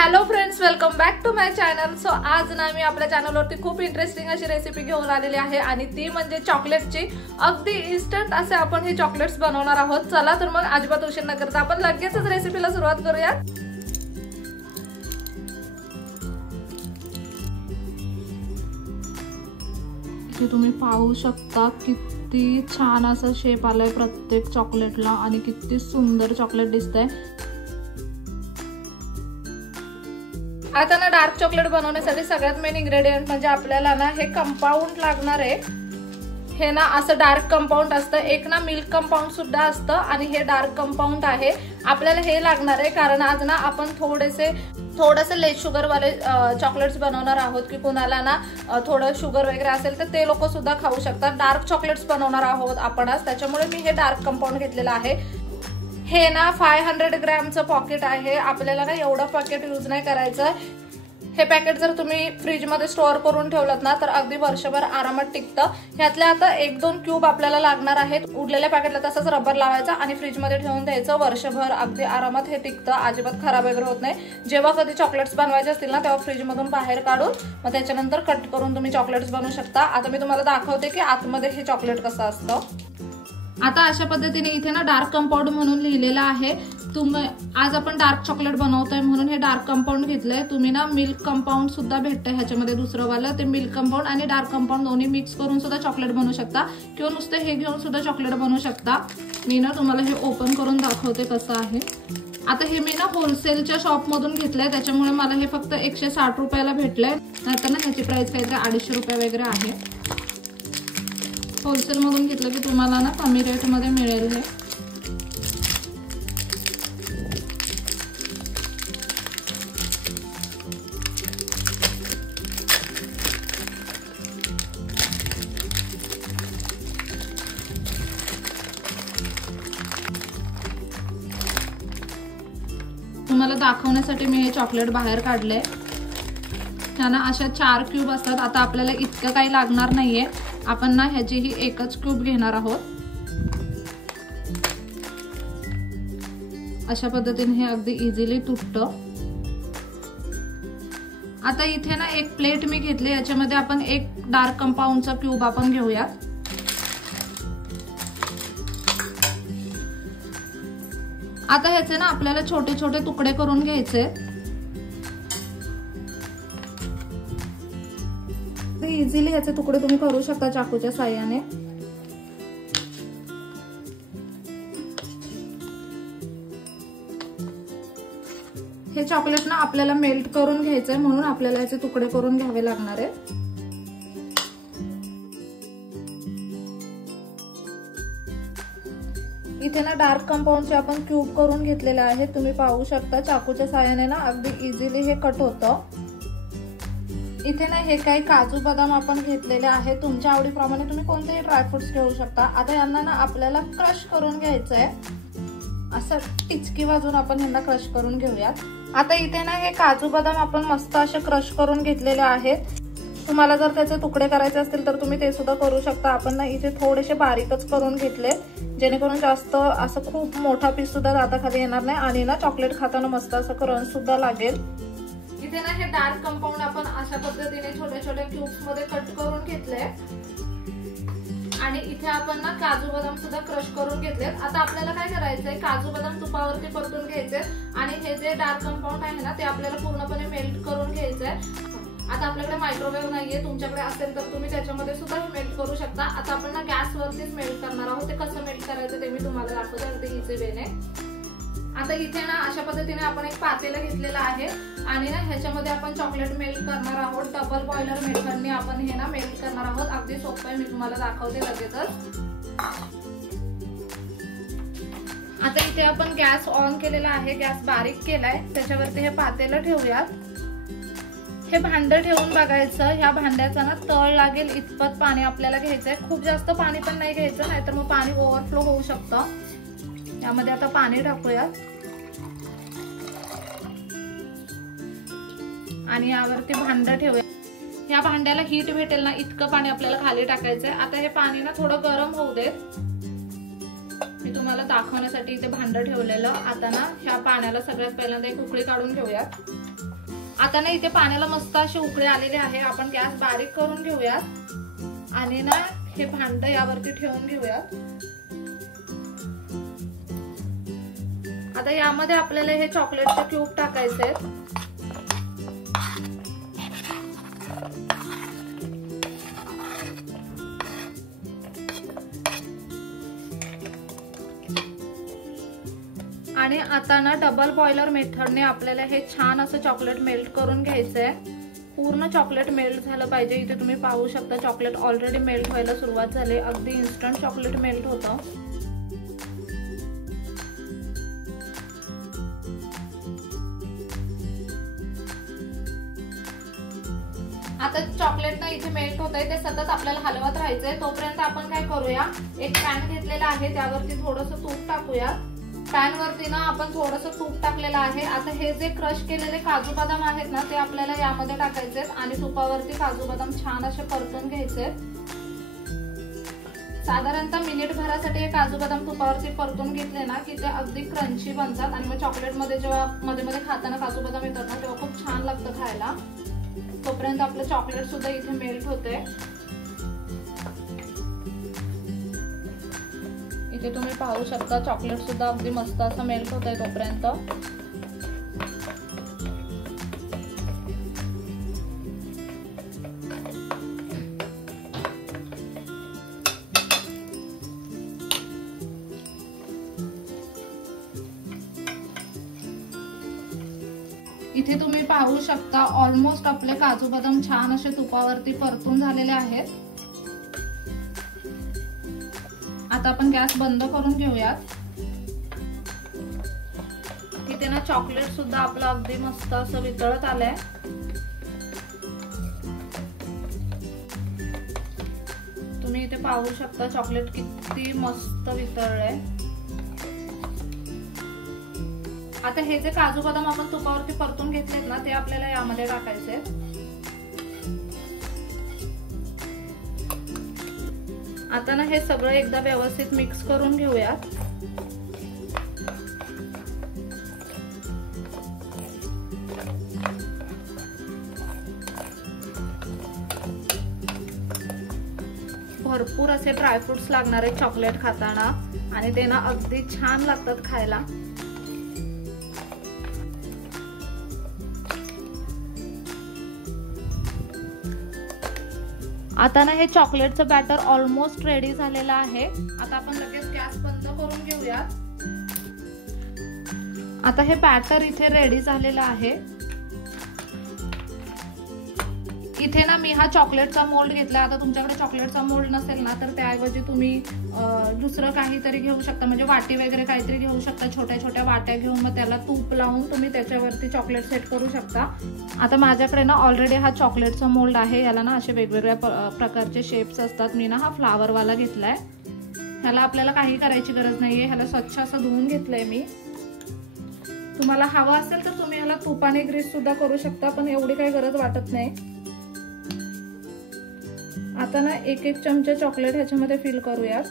Hello friends, welcome back to my channel. So आज ना मी आपल्या चॅनलवरती खूप इंटरेस्टिंग अशी रेसिपी घेऊन आलेली आहे आणि ती म्हणजे चॉकलेटची। अगदी इन्स्टंट असे आपण हे चॉकलेट्स बनवणार आहोत। चला तर मग अजिबात उशीर न करता आपण लगेचच रेसिपीला सुरुवात करूया। इथे तुम्ही पाहू शकता किती छान असा शेप आलाय प्रत्येक चॉकलेटला आणि किती सुंदर चॉकलेट दिसतंय। आता ना डार्क चॉकलेट बनवण्यासाठी सगळ्यात मेन इंग्रेडिएंट म्हणजे आपल्याला ना हे कंपाऊंड लागणार आहे। हे ना असं डार्क कंपाऊंड असतं, एक ना मिल्क कंपाऊंड सुद्धा असतं आणि हे डार्क कंपाऊंड आहे। आपल्याला हे लागणार आहे कारण आज ना आपण थोडेसे लेस शुगर वाले चॉकलेट्स बनवणार आहोत की कोणाला ना थोडं शुगर वगैरे असेल तर ते लोक सुद्धा खाऊ शकतात। डार्क चॉकलेट्स बनवणार आहोत आपण आज, त्याच्यामुळे मी हे डार्क कंपाऊंड घेतलेलं आहे। हे ना 500 ग्रॅमचं पॉकेट आहे। आपल्याला ना एवढं पॉकेट यूज नाही करायचं। हे पॅकेट जर तुम्ही फ्रीज मध्ये स्टोअर करून ठेवलात ना तर अगदी वर्षभर आरामात टिकतं। ह्यातले आता 1-2 क्यूब आपल्याला लागणार आहेत। उरलेल्या पॅकेटला तसंच रबर लावायचा आणि फ्रीज मध्ये ठेवून द्यायचं। वर्षभर अगदी आरामात हे टिकतं, अजिबात खराब वगैरे होत नाही। जेव्हा कधी चॉकलेट्स बनवायचे असतील ना तेव्हा फ्रीज मधून बाहेर काढून मग त्याच्यानंतर कट करून तुम्ही चॉकलेट्स बनवू शकता। आता मी तुम्हाला दाखवते की आतमध्ये हे चॉकलेट कसं असतं। आता अशा पद्धतीने इथे ना डार्क कंपाऊंड म्हणून लिहिलेलं आहे। आज आपण डार्क चॉकलेट बनवतोय म्हणून हे डार्क कंपाऊंड घेतलंय। तुम्ही ना मिल्क कंपाऊंड सुद्धा भेटतं ह्याच्यामध्ये दुसरं वाला, ते मिल्क कंपाऊंड आणि डार्क कंपाऊंड दोन्ही मिक्स करून सुद्धा चॉकलेट बनवू शकता किंवा नुसतं हे घेऊन सुद्धा चॉकलेट बनवू शकता। मी ना तुम्हाला हे ओपन करून दाखवते कसं आहे। आता हे मी ना होलसेलच्या शॉप मधून घेतलंय, त्याच्यामुळे मला हे फक्त 160 रुपयाला भेटलंय। नाहीतर ना ह्याची प्राइस काहीतरी 250 रुपये वगैरे आहे। होलसेल मधून घेतलं की तुम्हाला ना कमी रेट मध्ये मिळेल हे। तुम्हाला दाखवण्यासाठी मी हे चॉकलेट बाहेर काढले। ह्याना अशा 4 क्यूब असतात। आता आपल्याला इतकं काही लागणार नाहीये, आपण ना ह्याची ही एकच क्यूब घेणार आहोत। अशा पद्धतीने हे अगदी इझिली तुटतं। आता इथे ना एक प्लेट मी घेतली, याच्यामध्ये आपण एक डार्क कंपाऊंडचा क्यूब आपण घेऊयात। आता ह्याचे ना आपल्याला छोटे छोटे तुकडे करून घ्यायचे। इझिली ह्याचे तुकडे तुम्ही करू शकता चाकूच्या साहाय्याने। हे चॉकलेट ना आपल्याला मेल्ट करून घ्यायचंय म्हणून आपल्याला ह्याचे तुकडे करून घ्यावे लागणार आहे। इथे ना डार्क कंपाऊंडचे आपण क्यूब करून घेतलेले आहे। तुम्ही पाहू शकता चाकूच्या साहाय्याने ना अगदी इझिली हे कट होतं। इथे ना हे काही काजू बदाम आपण घेतलेले आहे। तुमच्या आवडीप्रमाणे तुम्ही कोणतेही ड्रायफ्रुट्स घेऊ शकता। आता यांना ना आपल्याला क्रश करून घ्यायचंय, असं टिचकी वाजून आपण यांना क्रश करून घेऊयात। आता इथे ना हे काजू बदाम आपण मस्त असे क्रश करून घेतलेले आहेत। तुम्हाला जर त्याचे तुकडे करायचे असतील तर तुम्ही ते सुद्धा करू शकता। आपण ना इथे थोडेसे बारीकच करून घेतले जेणेकरून जास्त असं खूप मोठा पीस सुद्धा दाताखाली येणार नाही आणि ना चॉकलेट खाताना मस्त असं क्रंच सुद्धा लागेल। इथे ना हे डार्क कंपाऊंड आपण अशा पद्धतीने छोट्या छोट्या क्यूब्स मध्ये कट करून घेतले आणि इथे आपण ना काजू बदाम सुद्धा क्रश करून घेतलेत। आता आपल्याला काय करायचंय, काजू बदाम तुपावरती परतून घ्यायचे आणि हे जे डार्क कंपाऊंड आहे ना ते आपल्याला पूर्णपणे मेल्ट करून घ्यायचंय। आता आपल्याकडे मायक्रोवेव्ह नाहीये, तुमच्याकडे असेल तर तुम्ही त्याच्यामध्ये सुद्धा हे मेल्ट करू शकता। आता आपण ना गॅसवरतीच मेल्ट करणार आहोत। ते कसं मेल्ट करायचं ते मी तुम्हाला दाखवते अगदी इझी वेने। आता इथे ना अशा पद्धतीने आपण एक पातेलं घेतलेलं आहे आणि ना ह्याच्यामध्ये आपण चॉकलेट मेल्ट करणार आहोत। डबल बॉयलर मेथडने आपण हे ना मेल्ट करणार आहोत। अगदी सोपं आहे, मी तुम्हाला दाखवते लगेचच। आता इथे आपण गॅस ऑन केलेला आहे, गॅस बारीक केलाय, त्याच्यावरती हे पातेलं ठेवूयात। हे भांड ठेवून बघायचं, ह्या भांड्याचा ना तळ लागेल इतपत पाणी आपल्याला घ्यायचंय। खूप जास्त पाणी पण नाही घ्यायचं, नाहीतर मग पाणी ओव्हरफ्लो होऊ शकतं। यामध्ये आता पाणी टाकूयात आणि यावरती भांड ठेवूया। या भांड्याला हीट भेटेल ना इतकं पाणी आपल्याला खाली टाकायचंय। आता हे पाणी ना थोडं गरम होऊ देत। मी तुम्हाला तुम्हाला दाखवण्यासाठी इथे भांडं ठेवलेलं। आता ना ह्या पाण्याला सगळ्यात पहिल्यांदा एक उकळी काढून घेऊयात। आता ना इथे पाण्याला मस्त अशी उकळी आलेली आहे। आपण गॅस बारीक करून घेऊयात आणि ना हे भांडं यावरती ठेवून घेऊयात। आता यामध्ये आपल्याला हे चॉकलेटचे क्यूब टाकायचे आहेत। आणि आता ना डबल बॉयलर मेथडने आपल्याला हे छान असं चॉकलेट मेल्ट करून घ्यायचंय। पूर्ण चॉकलेट मेल्ट झालं पाहिजे। इथे तुम्ही पाहू शकता चॉकलेट ऑलरेडी मेल्ट व्हायला सुरुवात झाली। अगदी इन्स्टंट चॉकलेट मेल्ट होतं। आता चॉकलेट ना इथे मेल्ट होत आहे, ते सतत आपल्याला हलवत राहायचंय। तोपर्यंत आपण काय करूया, एक पॅन घेतलेला आहे त्यावरती थोडंसं तूप टाकूया। पॅन वरती ना आपण थोडंसं तूप टाकलेलं आहे। आता हे जे क्रश केलेले काजू बदाम आहेत ना ते आपल्याला यामध्ये टाकायचे आणि तुपावरती काजू बदाम छान असे परतून घ्यायचे। साधारणतः मिनिट भरासाठी हे काजू बदाम तुपावरती परतून घेतले ना की ते अगदी क्रंची बनतात आणि मग चॉकलेट मध्ये जेव्हा मध्ये मध्ये खाताना काजू बदाम येतात ना तेव्हा खूप छान लागतं खायला। तोपर्यंत आपलं चॉकलेट सुद्धा इथे मेल्ट होते। इथे तुम्ही पाहू शकता चॉकलेट सुद्धा अगदी मस्त असं मेल्ट होत आहे तोपर्यंत। इथे तुम्ही पाहू शकता ऑलमोस्ट आपले काजू बदाम छान असे तुपावरती परतून झालेले आहेत। आता आपण गॅस बंद करून घेऊयात। इथे ना चॉकलेट सुद्धा आपलं अगदी मस्त असं वितळत आलंय। तुम्ही इथे पाहू शकता चॉकलेट किती मस्त वितळलंय। आता हे जे काजू बदाम आपण तुपावरती परतून घेतलेत ना ते आपल्याला यामध्ये टाकायचे आहेत। आता ना हे सगळं एकदा व्यवस्थित मिक्स करून घेऊयात। भरपूर असे ड्रायफ्रुट्स लागणार आहेत चॉकलेट खाताना आणि ते ना अगदी छान लागतात खायला। आता ना हे चॉकलेटचं बॅटर ऑलमोस्ट रेडी झालेलं आहे। आता आपण लगेच गॅस बंद करून घेऊयात। आता हे बॅटर इथे रेडी झालेलं आहे। इथे ना मी हा चॉकलेटचा मोल्ड घेतला। आता तुमच्याकडे चॉकलेटचा मोल्ड नसेल ना तर त्याऐवजी तुम्ही दुसरं काहीतरी घेऊ शकता, म्हणजे वाटी वगैरे काहीतरी घेऊ शकता। छोट्या छोट्या वाट्या घेऊन मग त्याला तूप लावून तुम्ही त्याच्यावरती चॉकलेट सेट करू शकता। आता माझ्याकडे ना ऑलरेडी हा चॉकलेटचा मोल्ड आहे। याला ना असे वेगवेगळ्या प्रकारचे शेप्स असतात। मी ना हा फ्लावर वाला घेतलाय। ह्याला आपल्याला काही करायची गरज नाहीये। ह्याला स्वच्छ असं धुवून घेतलंय मी। तुम्हाला हवा असेल तर तुम्ही ह्याला तुपाने ग्रीस सुद्धा करू शकता, पण एवढी काही गरज वाटत नाही। आता ना एक एक चमचा चॉकलेट ह्याच्यामध्ये फिल करूयात।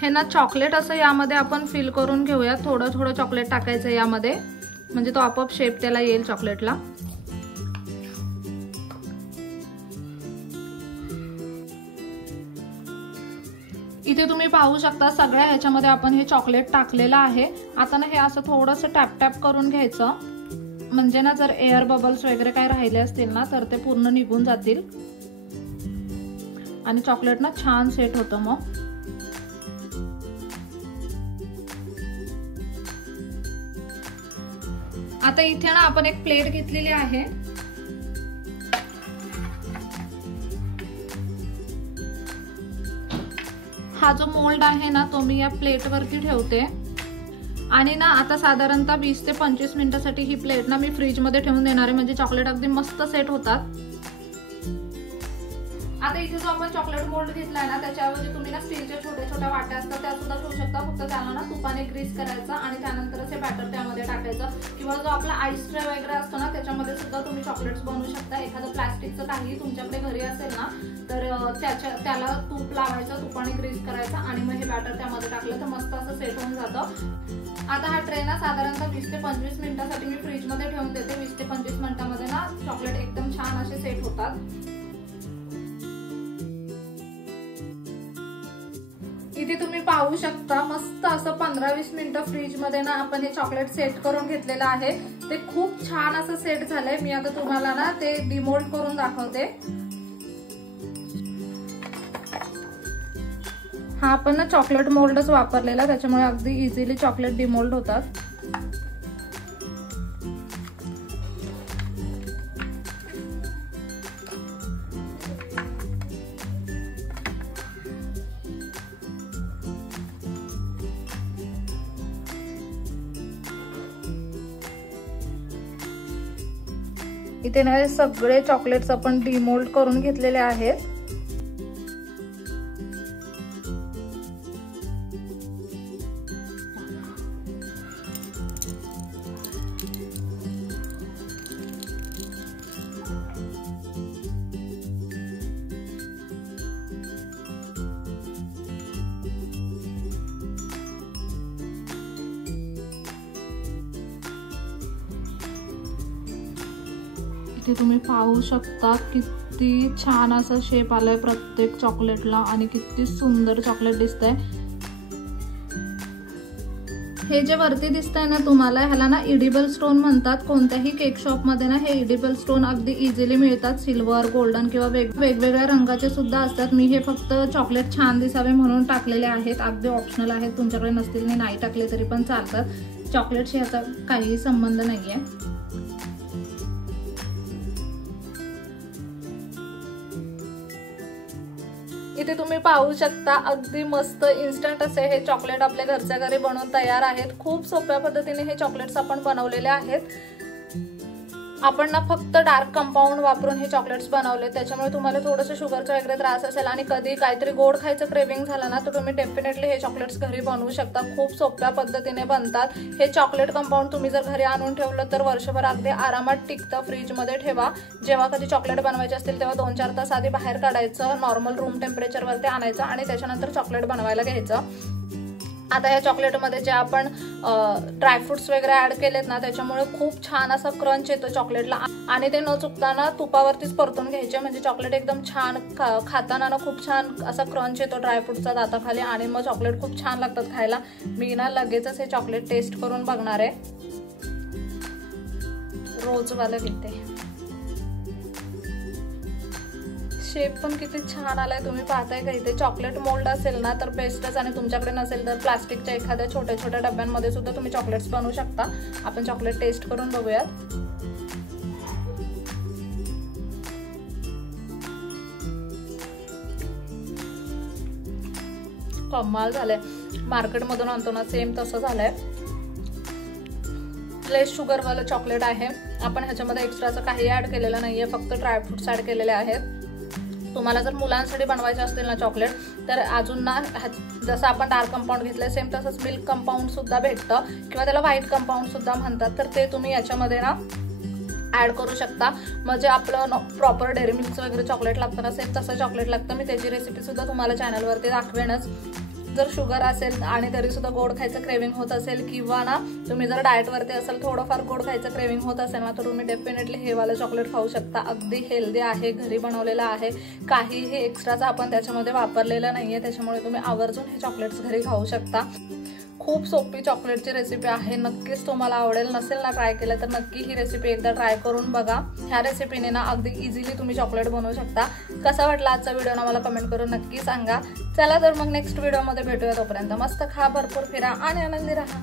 हे ना चॉकलेट असं यामध्ये आपण फिल करून घेऊया। थोडं थोडं चॉकलेट टाकायचं यामध्ये, म्हणजे तो आपोआप शेप त्याला येईल चॉकलेटला। इथे तुम्ही पाहू शकता सगळ्या ह्याच्यामध्ये आपण हे चॉकलेट टाकलेलं आहे। आता ना हे असं थोडंसं टॅप टॅप करून घ्यायचं, म्हणजे ना जर एअर बबल्स वगैरे काही राहिले असतील ना तर ते पूर्ण निघून जातील आणि चॉकलेट ना छान सेट होतं। मग आता इथे ना आपण एक प्लेट घेतलेली आहे। हा जो मोल्ड आहे ना तो मी या प्लेट वरती ठेवते आणि ना आता साधारणतः 20 ते 25 मिनिटांसाठी ही प्लेट ना मी फ्रीज मध्ये ठेवून देणार आहे, म्हणजे चॉकलेट अगदी मस्त सेट होतात। आता इथे जो आपण चॉकलेट मोल्ड घेतलाय ना त्याच्याऐवजी तुम्ही ना स्टीलच्या छोट्या छोट्या वाट्या असतात त्या सुद्धा ठेवू शकता। फक्त त्याला ना तुपाने ग्रीस करायचं आणि त्यानंतरच हे बॅटर त्यामध्ये टाकायचं, किंवा जो आपला आईस ट्रे वगैरे असतो ना त्याच्यामध्ये सुद्धा तुम्ही चॉकलेट्स बनवू शकता। एखादं प्लास्टिकचं काही तुमच्याकडे घरी असेल ना तर त्याला तूप लावायचं, तुपाने ग्रीस करायचं आणि मग हे बॅटर त्यामध्ये टाकलं तर मस्त असं सेट होऊन जातं। आता हा ट्रे ना साधारणतः 20 ते 25 मिनिटांसाठी मी फ्रीज मध्ये ठेवून देते। 20 ते 25 मिनिटांमध्ये ना चॉकलेट एकदम छान असे सेट होतात। इथे तुम्ही पाहू शकता मस्त असं 15-20 मिनिटं फ्रीज मध्ये ना आपण हे चॉकलेट सेट करून घेतलेलं आहे। ते खूप छान असं सेट झालंय। मी आता तुम्हाला ना ते डिमोल्ड करून दाखवते। हा आपण ना चॉकलेट मोल्डच वापरलेला, त्याच्यामुळे अगदी इझिली चॉकलेट डिमोल्ड होतात। इथे ना सगळे चॉकलेट्स आपण डिमोल्ड करून घेतलेले आहेत। इथे तुम्ही पाहू शकता किती छान असा शेप आलाय प्रत्येक चॉकलेटला आणि किती सुंदर चॉकलेट दिसतंय। हे जे वरती दिसतंय ना तुम्हाला, ह्याला ना इडिबल स्टोन म्हणतात। कोणत्याही केक शॉप मध्ये ना हे इडिबल स्टोन अगदी इझिली मिळतात। सिल्वर, गोल्डन किंवा वेगवेगळ्या रंगाचे सुद्धा असतात। मी हे फक्त चॉकलेट छान दिसावे म्हणून टाकलेले आहेत, अगदी ऑप्शनल आहेत। तुमच्याकडे नसतील नाही टाकले तरी पण चालतात। चॉकलेटशी ह्याचा काहीही संबंध नाहीये। इथे तुम्ही पाहू शकता अगदी मस्त इन्स्टंट असे हे चॉकलेट आपल्या घरच्या घरी बनवून तयार आहेत। खूप सोप्या पद्धतीने हे चॉकलेट्स आपण बनवलेले आहेत। आपण ना फक्त डार्क कंपाऊंड वापरून हे चॉकलेट्स बनवले, त्याच्यामुळे तुम्हाला थोडंसं शुगरचा वगैरे त्रास असेल आणि कधी काहीतरी गोड खायचं क्रेविंग झालं ना तर तुम्ही डेफिनेटली हे चॉकलेट्स घरी बनवू शकता। खूप सोप्या पद्धतीने बनतात। हे चॉकलेट कंपाऊंड तुम्ही जर घरी आणून ठेवलं तर वर्षभर अगदी आरामात टिकतं। फ्रीजमध्ये ठेवा। जेव्हा कधी चॉकलेट बनवायचे असतील तेव्हा 2-4 तास आधी बाहेर काढायचं, नॉर्मल रूम टेम्परेचरवरती आणायचं आणि त्याच्यानंतर चॉकलेट बनवायला घ्यायचं। आता या चॉकलेटमध्ये जे आपण ड्रायफ्रुट्स वगैरे ऍड केलेत ना त्याच्यामुळे खूप छान असा क्रंच येतो चॉकलेटला आणि ते न चुकताना तुपावरतीच परतून घ्यायचे, म्हणजे चॉकलेट एकदम छान खाताना ना खूप छान असा क्रंच येतो ड्रायफ्रुटचा दाताखाली आणि मग चॉकलेट खूप छान लागतात खायला। मी ना लगेचच हे चॉकलेट टेस्ट करून बघणार आहे। रोजवाला घेते। शेप पण किती छान आलाय, तुम्ही पाहताय का? इथे चॉकलेट मोल्ड असेल ना तर बेस्टच आणि तुमच्याकडे नसेल तर प्लास्टिकच्या एखाद्या छोट्या छोट्या डब्यांमध्ये सुद्धा तुम्ही चॉकलेट्स बनवू शकता। आपण चॉकलेट टेस्ट करून बघूयात। कमाल झालंय। मार्केटमधून आणतो ना सेम तसं झालंय। लेस शुगरवालं चॉकलेट आहे। आपण ह्याच्यामध्ये एक्स्ट्राचं काही ऍड केलेलं नाहीये, फक्त ड्रायफ्रुट्स ऍड केलेले आहेत। तुम्हाला जर मुलांसाठी बनवायचे असतील ना चॉकलेट तर अजून ना जसं आपण डार्क कंपाऊंड घेतलंय सेम तसंच मिल्क कंपाऊंड सुद्धा भेटतं किंवा त्याला व्हाईट कंपाऊंड सुद्धा म्हणतात, तर ते तुम्ही याच्यामध्ये ना ऍड करू शकता। म्हणजे आपलं प्रॉपर डेअरी मिल्कचं वगैरे चॉकलेट लागतं ना सेम तसं चॉकलेट लागतं। मी त्याची रेसिपी सुद्धा तुम्हाला चॅनलवरती दाखवेनच। जर शुगर असेल आणि तरी सुद्धा गोड खायचं क्रेविंग होत असेल किंवा ना तुम्ही जर डाएटवरती असेल थोडंफार गोड खायचं क्रेविंग होत असेल ना तर तुम्ही डेफिनेटली हे वाला चॉकलेट खाऊ शकता। अगदी हेल्दी आहे, घरी बनवलेलं आहे, काहीही एक्स्ट्राचं आपण त्याच्यामध्ये वापरलेलं नाहीये, त्याच्यामुळे तुम्ही आवर्जून हे चॉकलेट्स घरी खाऊ शकता। खूप सोपी चॉकलेटची रेसिपी आहे, नक्कीच तुम्हाला आवडेल। नसेल ना ट्राय केलं तर नक्की ही रेसिपी एकदा ट्राय करून बघा। ह्या रेसिपीने ना अगदी इझिली तुम्ही चॉकलेट बनवू शकता। कसा वाटला आजचा व्हिडिओ ना मला कमेंट करून नक्की सांगा। चला तर मग नेक्स्ट व्हिडिओमध्ये भेटूया, तोपर्यंत मस्त खा, भरपूर फिरा आणि आनंदी राहा।